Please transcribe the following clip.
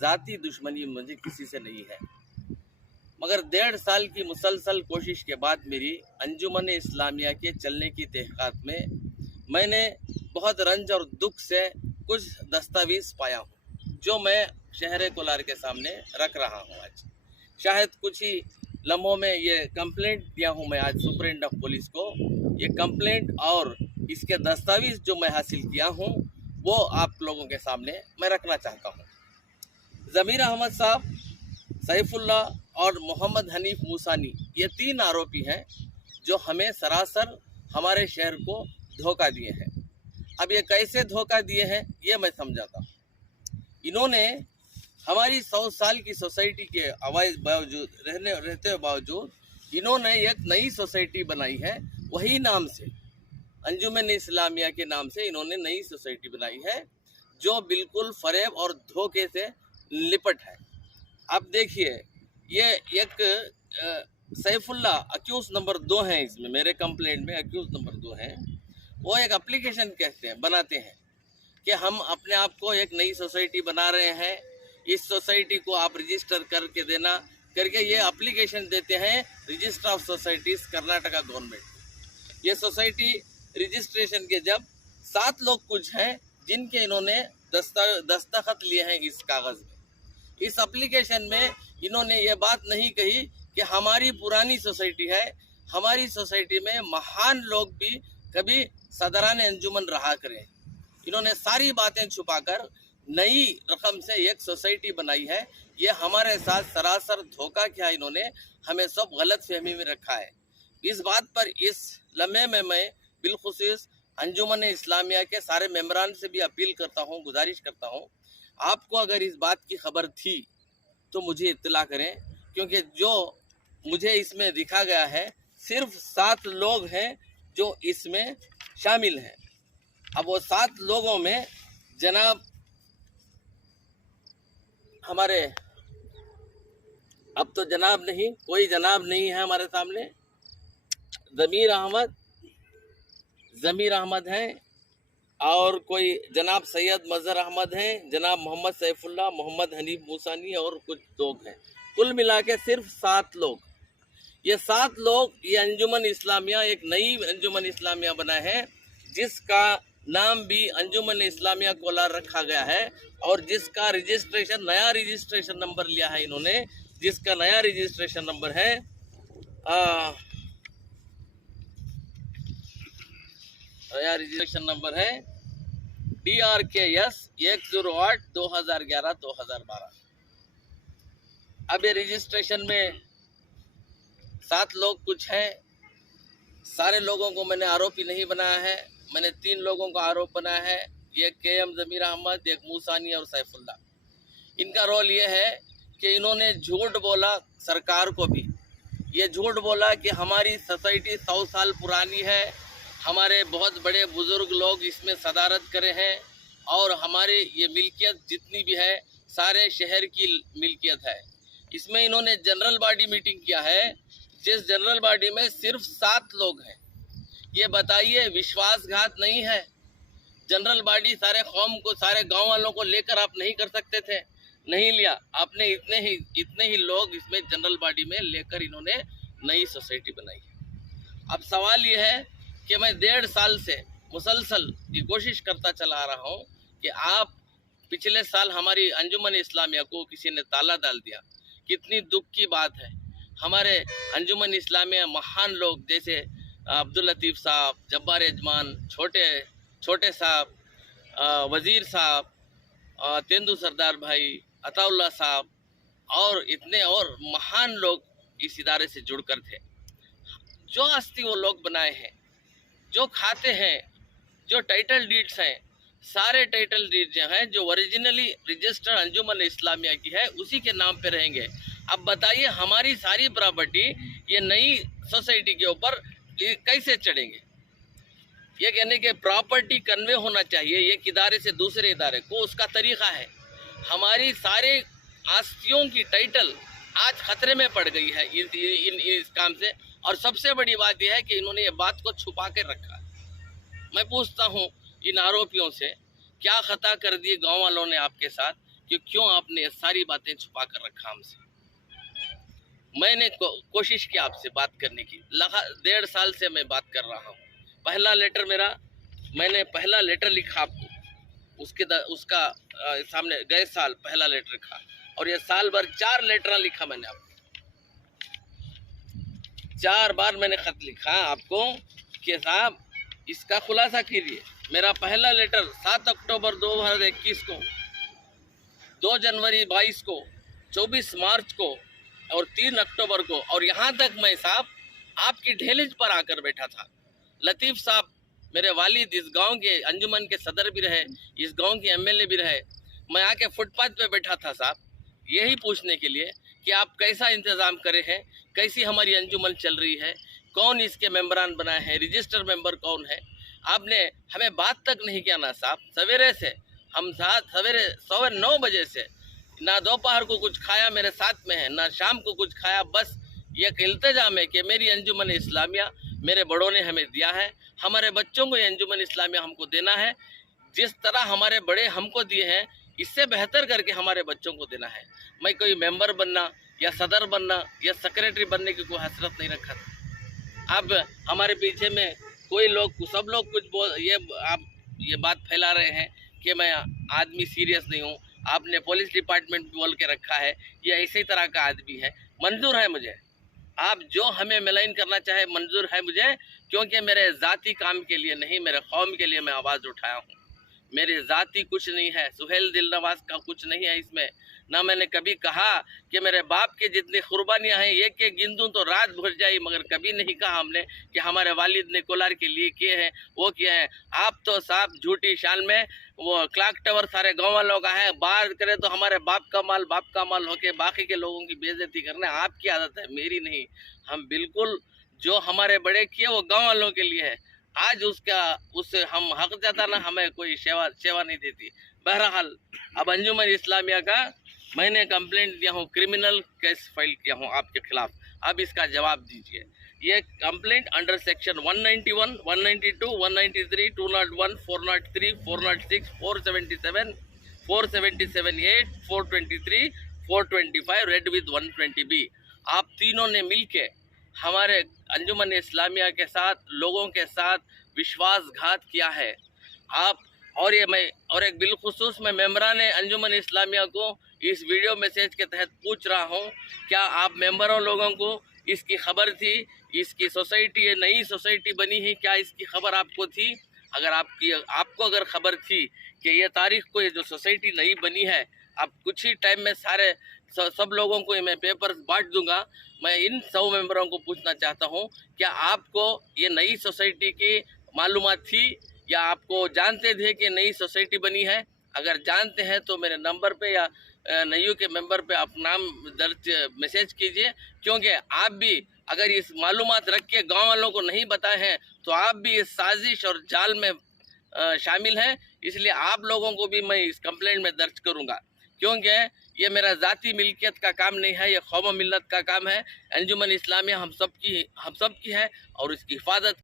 ज़ाती दुश्मनी मुझे किसी से नहीं है, मगर 1.5 साल की मुसलसल कोशिश के बाद मेरी अंजुमन इस्लामिया के चलने की तहक़ीक़ात में मैंने बहुत रंज और दुख से कुछ दस्तावेज़ पाया हूँ, जो मैं शहर कोलार के सामने रख रहा हूँ। आज शायद कुछ ही लम्हों में ये कंप्लेंट दिया हूँ मैं आज सुपरिटेंडेंट ऑफ पुलिस को। ये कंप्लेंट और इसके दस्तावेज़ जो मैं हासिल किया हूँ वो आप लोगों के सामने मैं रखना चाहता हूँ। ज़मीर अहमद साहब, सैफुल्ला और मोहम्मद हनीफ मूसानी, ये 3 आरोपी हैं जो हमें सरासर हमारे शहर को धोखा दिए हैं। अब ये कैसे धोखा दिए हैं ये मैं समझाता हूँ। इन्होंने हमारी 100 साल की सोसाइटी के आवाज़ बावजूद रहते हुए बावजूद इन्होंने एक नई सोसाइटी बनाई है, वही नाम से अंजुमन इस्लामिया के नाम से इन्होंने नई सोसाइटी बनाई है, जो बिल्कुल फरेब और धोखे से लिपट है। अब देखिए, ये एक सैफुल्ला अक्यूज नंबर 2 है, इसमें मेरे कंप्लेंट में अक्यूज नंबर 2 है। वो एक एप्लीकेशन कहते हैं, बनाते हैं कि हम अपने आप को एक नई सोसाइटी बना रहे हैं, इस सोसाइटी को आप रजिस्टर करके देना करके ये एप्लीकेशन देते हैं register of societies Karnataka government. ये सोसाइटी रजिस्ट्रेशन के जब 7 लोग कुछ हैं जिनके इन्होंने दस्तखत लिए हैं इस कागज़ में। इस एप्लीकेशन में इन्होंने ये बात नहीं कही कि हमारी पुरानी सोसाइटी है, हमारी सोसाइटी में महान लोग भी कभी सदरान अंजुमन रहा करें। इन्होंने सारी बातें छुपाकर नई रकम से एक सोसाइटी बनाई है। ये हमारे साथ सरासर धोखा किया, इन्होंने हमें सब गलत फहमी में रखा है। इस बात पर इस लम्हे में मैं बिलखुसूस अंजुमन इस्लामिया के सारे मेंबरान से भी अपील करता हूँ, गुजारिश करता हूँ, आपको अगर इस बात की खबर थी तो मुझे इत्तला करें, क्योंकि जो मुझे इसमें दिखा गया है सिर्फ 7 लोग हैं जो इसमें शामिल हैं। अब वो 7 लोगों में जनाब हमारे, अब तो जनाब नहीं, कोई जनाब नहीं है हमारे सामने। ज़मीर अहमद हैं और कोई जनाब सैयद मज़हर अहमद हैं, जनाब मोहम्मद सैफुल्ला, मोहम्मद हनीफ मूसानी और कुछ लोग हैं। कुल मिला के सिर्फ 7 लोग। ये 7 लोग ये अंजुमन इस्लामिया, एक नई अंजुमन इस्लामिया बना है, जिसका नाम भी अंजुमन इस्लामिया कोलार रखा गया है और जिसका रजिस्ट्रेशन, नया रजिस्ट्रेशन नंबर लिया है इन्होंने, जिसका नया रजिस्ट्रेशन नंबर है नया रजिस्ट्रेशन नंबर है DRKS 108 2011-2012। अब ये रजिस्ट्रेशन में 7 लोग कुछ हैं। सारे लोगों को मैंने आरोपी नहीं बनाया है, मैंने 3 लोगों का आरोप बनाया है, एक KM ज़मीर अहमद, एक मूसानी और सैफुल्ला। इनका रोल ये है कि इन्होंने झूठ बोला सरकार को भी, ये झूठ बोला कि हमारी सोसाइटी 100 साल पुरानी है, हमारे बहुत बड़े बुज़ुर्ग लोग इसमें सदारत करे हैं और हमारे ये मिल्कियत जितनी भी है सारे शहर की मिल्कियत है। इसमें इन्होंने जनरल बॉडी मीटिंग किया है, जिस जनरल बॉडी में सिर्फ 7 लोग हैं। ये बताइए, विश्वासघात नहीं है? जनरल बॉडी सारे कौम को, सारे गांव वालों को लेकर आप नहीं कर सकते थे? नहीं लिया आपने। इतने ही लोग इसमें जनरल बॉडी में लेकर इन्होंने नई सोसाइटी बनाई है। अब सवाल ये है कि मैं 1.5 साल से मुसलसल ये कोशिश करता चला आ रहा हूँ कि आप, पिछले साल हमारी अंजुमन इस्लामिया को किसी ने ताला डाल दिया। कितनी दुख की बात है। हमारे अंजुमन इस्लामिया महान लोग जैसे अब्दुल लतीफ़ साहब, जब्बार यजमान, छोटे साहब, वज़ीर साहब, तेंदु सरदार भाई, अताउल्ला साहब और इतने और महान लोग इस इदारे से जुड़कर थे। जो आस्ती वो लोग बनाए हैं, जो खाते हैं, जो टाइटल डीड्स हैं, सारे टाइटल डीड जो हैं जो ओरिजिनली रजिस्टर अंजुमन इस्लामिया की है उसी के नाम पे रहेंगे। अब बताइए, हमारी सारी प्रॉपर्टी ये नई सोसाइटी के ऊपर कैसे चढ़ेंगे? ये कहने के प्रॉपर्टी कन्वे होना चाहिए एक इदारे से दूसरे इदारे को, उसका तरीका है। हमारी सारे आस्तियों की टाइटल आज खतरे में पड़ गई है इस काम से। और सबसे बड़ी बात यह है कि इन्होंने ये बात को छुपा के रखा है। मैं पूछता हूँ इन आरोपियों से, क्या खता कर दी गांव वालों ने आपके साथ कि क्यों आपने ये सारी बातें छुपा कर रखा हमसे। मैंने कोशिश की आपसे बात करने की, 1.5 साल से मैं बात कर रहा हूँ। पहला लेटर मैंने पहला लेटर लिखा आपको, उसका सामने गए साल पहला लेटर लिखा, और ये साल भर 4 लेटर लिखा मैंने आपको। 4 बार मैंने खत लिखा आपको कि साहब इसका खुलासा कीजिए। मेरा पहला लेटर 7 अक्टूबर 2021 को, 2 जनवरी 22 को, 24 मार्च को और 3 अक्टूबर को, और यहाँ तक मैं साहब आपकी ढेलिज पर आकर बैठा था। लतीफ़ साहब मेरे वालिद इस गांव के अंजुमन के सदर भी रहे, इस गांव के एमएलए भी रहे। मैं आके फुटपाथ पे बैठा था साहब, यही पूछने के लिए कि आप कैसा इंतज़ाम करे हैं, कैसी हमारी अंजुमन चल रही है, कौन इसके मेंबरान बनाए हैं, रजिस्टर मेंबर कौन है। आपने हमें बात तक नहीं किया ना साहब। सवेरे से हम साथ सवेरे 9 बजे से ना दोपहर को कुछ खाया मेरे साथ में है, ना शाम को कुछ खाया। बस ये इल्तिजाम है कि मेरी अंजुमन इस्लामिया मेरे बड़ों ने हमें दिया है, हमारे बच्चों को ये अंजुमन इस्लामिया हमको देना है। जिस तरह हमारे बड़े हमको दिए हैं इससे बेहतर करके हमारे बच्चों को देना है। मैं कोई मेंबर बनना या सदर बनना या सेक्रेटरी बनने की कोई हसरत नहीं रखा था। अब हमारे पीछे में कोई लोग, सब लोग कुछ आप ये बात फैला रहे हैं कि मैं आदमी सीरियस नहीं हूँ, आपने पुलिस डिपार्टमेंट बोल के रखा है, ये इसी तरह का आदमी है। मंजूर है मुझे, आप जो हमें मिलाइन करना चाहे मंजूर है मुझे, क्योंकि मेरे ज़ाती काम के लिए नहीं, मेरे कौम के लिए मैं आवाज़ उठाया हूँ। मेरे ज़ाती कुछ नहीं है, सुहेल दिलनवाज का कुछ नहीं है इसमें। ना मैंने कभी कहा कि मेरे बाप के जितनी कुर्बानियाँ हैं एक एक गिन दूँ तो रात भर जाए, मगर कभी नहीं कहा हमने कि हमारे वालिद ने कोलार के लिए किए हैं, वो किए हैं। आप तो साहब झूठी शान में वो क्लॉक टावर सारे गाँव वालों का है, बात करें तो हमारे बाप का माल होके बाकी के लोगों की बेइज्जती करने आपकी आदत है, मेरी नहीं। हम बिल्कुल जो हमारे बड़े किए वो गाँव वालों के लिए है। आज उससे हम हक जताना हमें कोई सेवा नहीं देती। बहरहाल अब अंजुमन इस्लामिया का मैंने कंप्लेंट दिया हूँ, क्रिमिनल केस फाइल किया हूँ आपके खिलाफ। अब इसका जवाब दीजिए। ये complaint under section 191, 192, 193, 201, 403, 406, 477, 477(8), 423, 425 read with 120B आप तीनों ने मिलके हमारे अंजुमन इस्लामिया के साथ, लोगों के साथ विश्वासघात किया है आप। और एक बिलखुसूस मैं मेंबरान अंजुमन इस्लामिया को इस वीडियो मैसेज के तहत पूछ रहा हूं, क्या आप मेंबरों लोगों को इसकी खबर थी? इसकी सोसाइटी ये नई सोसाइटी बनी है, क्या इसकी खबर आपको थी? अगर आपको अगर खबर थी कि ये तारीख को ये जो सोसाइटी नई बनी है, आप कुछ ही टाइम में सब लोगों को मैं पेपर्स बांट दूंगा। मैं इन 100 मेंबरों को पूछना चाहता हूं, क्या आपको ये नई सोसाइटी की मालूमात थी या आपको जानते थे कि नई सोसाइटी बनी है? अगर जानते हैं तो मेरे नंबर पे या नयू के मेंबर पे आप नाम दर्ज मैसेज कीजिए, क्योंकि आप भी अगर इस मालूमात रख के गाँव वालों को नहीं बताए हैं तो आप भी इस साजिश और जाल में शामिल हैं। इसलिए आप लोगों को भी मैं इस कंप्लेंट में दर्ज करूँगा, क्योंकि ये मेरा ज़ाती मिल्कियत का काम नहीं है, ये कौम मिल्लत का काम है। अंजुमन इस्लामिया हम सब की है और इसकी हिफाजत